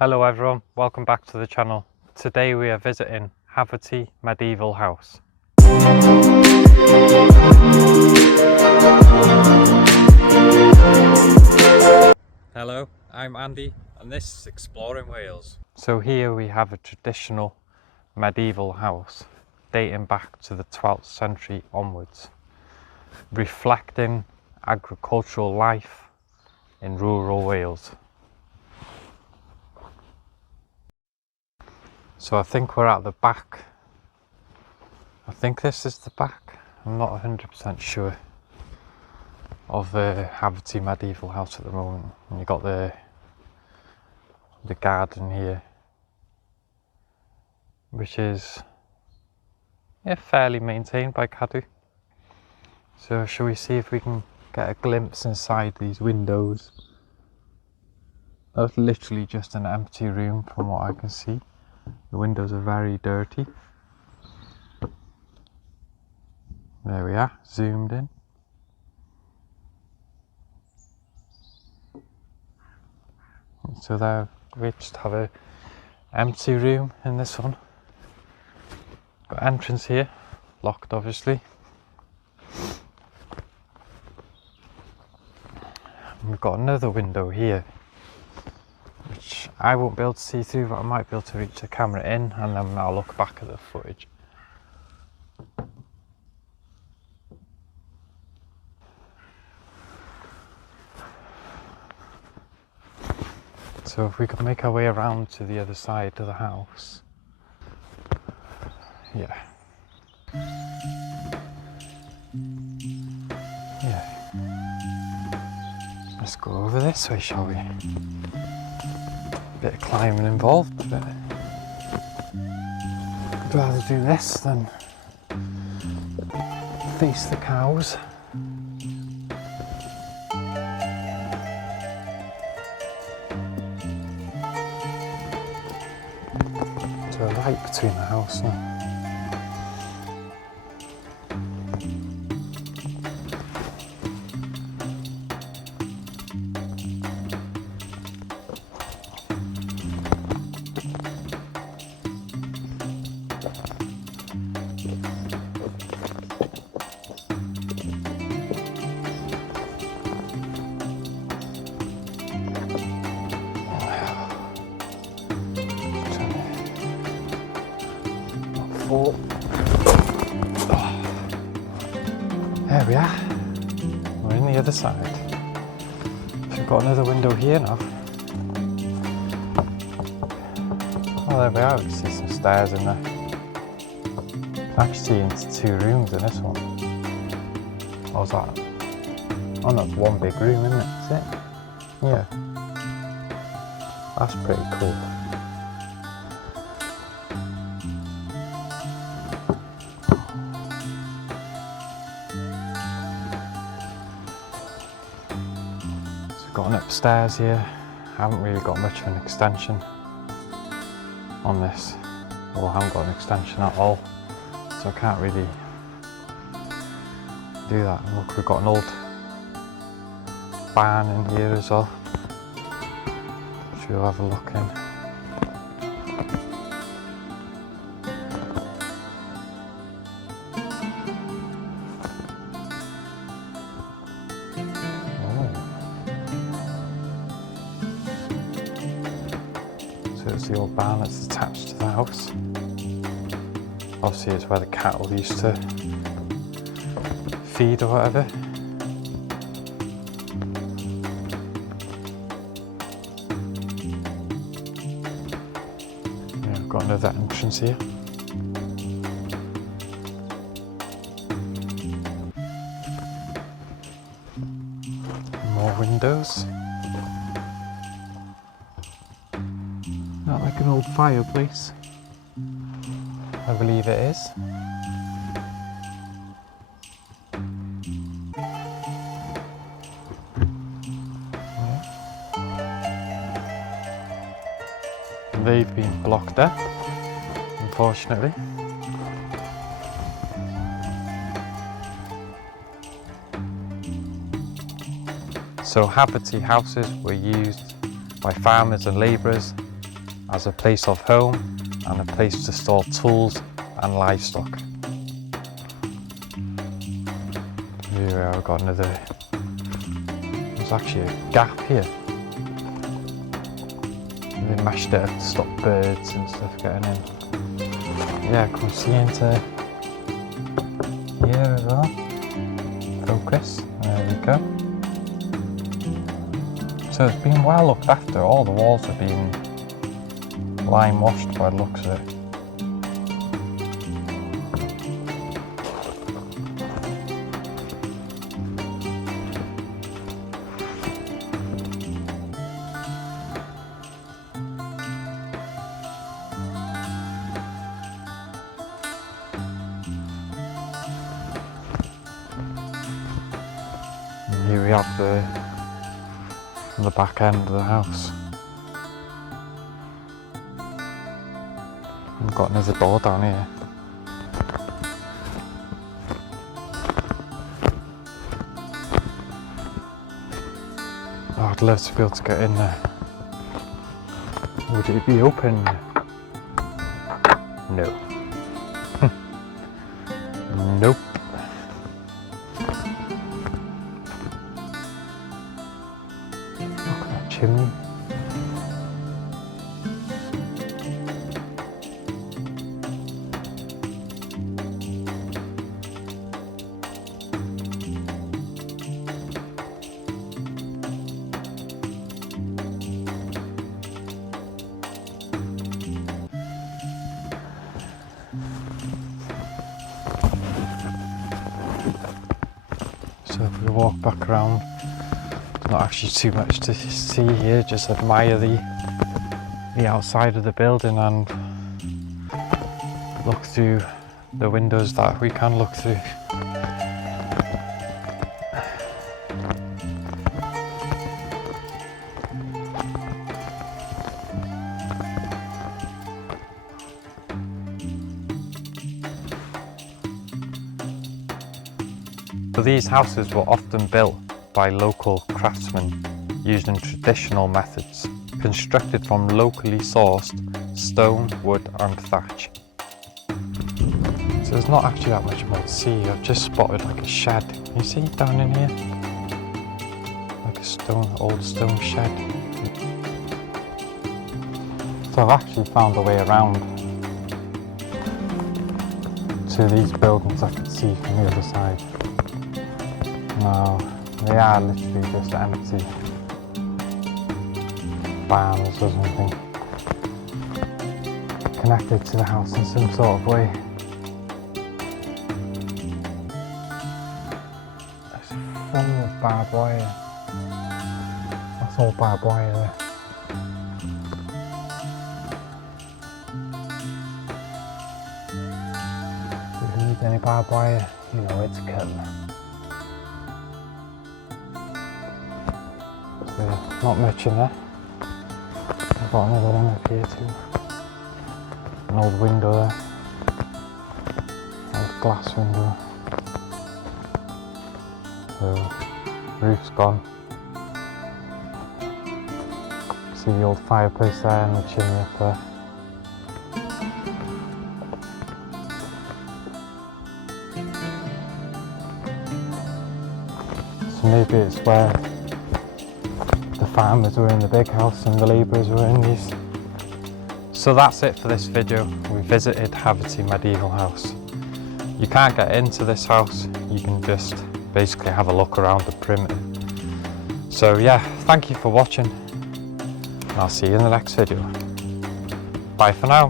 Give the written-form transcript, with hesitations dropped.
Hello everyone, welcome back to the channel. Today we are visiting Hafoty medieval house. Hello, I'm Andy and this is Exploring Wales. So here we have a traditional medieval house dating back to the 12th century onwards, reflecting agricultural life in rural Wales. So I think we're at the back. I think this is the back. I'm not 100% sure of the Hafoty medieval house at the moment. And you've got the garden here, which is fairly maintained by Cadw. So shall we see if we can get a glimpse inside these windows? That's literally just an empty room from what I can see. The windows are very dirty. There we are, zoomed in. So there we just have a empty room in this one. Got entrance here, locked obviously. And we've got another window here, which I won't be able to see through, but I might be able to reach the camera in and then I'll look back at the footage. So if we can make our way around to the other side of the house. Yeah. Let's go over this way, shall we? Bit of climbing involved, but I'd rather do this than face the cows. So right between the house now. Oh. There we are. We're in the other side. So we've got another window here now. Oh, there we are. We can see some stairs in there. Actually, into two rooms in this one. What was that? Oh, no, it's one big room, isn't it? Is it? Yeah. That's pretty cool. Got an upstairs here. I haven't really got much of an extension on this, or I haven't got an extension at all, so I can't really do that. And look, we've got an old barn in here as well, which we'll have a look in. It's the old barn that's attached to the house. Obviously it's where the cattle used to feed or whatever. Yeah, I've got another entrance here. More windows. Not like an old fireplace. I believe it is. Yeah. They've been blocked up, unfortunately. So Hafoty houses were used by farmers and labourers as a place of home and a place to store tools and livestock. Here we are, we've got another, there's actually a gap here. They mashed it up to stop birds and stuff getting in. Yeah, come see into here as well. Focus, there we go. So it's been well looked after, all the walls have been lime washed by the looks of it. And here we have the back end of the house. We've got another door down here. Oh, I'd love to be able to get in there. Would it be open? No. Nope. Look at that chimney. So if we walk back around, there's not actually too much to see here, just admire the outside of the building and look through the windows that we can look through. So these houses were often built by local craftsmen using traditional methods, constructed from locally sourced stone, wood and thatch. So there's not actually that much more to see. I've just spotted like a shed. Can you see it down in here? Like a old stone shed. So I've actually found a way around to these buildings I can see from the other side. Now, they are literally just empty barns or something, connected to the house in some sort of way. It's full of barbed wire. That's all barbed wire there. If you need any barbed wire, you know where to come. Not much in there. I've got another one up here too. An old window there. Old glass window. The roof's gone. See the old fireplace there and the chimney up there. So maybe it's where the farmers were in the big house and the labourers were in these. So that's it for this video. We visited Hafoty Medieval House. You can't get into this house, you can just basically have a look around the perimeter. So yeah, thank you for watching and I'll see you in the next video. Bye for now.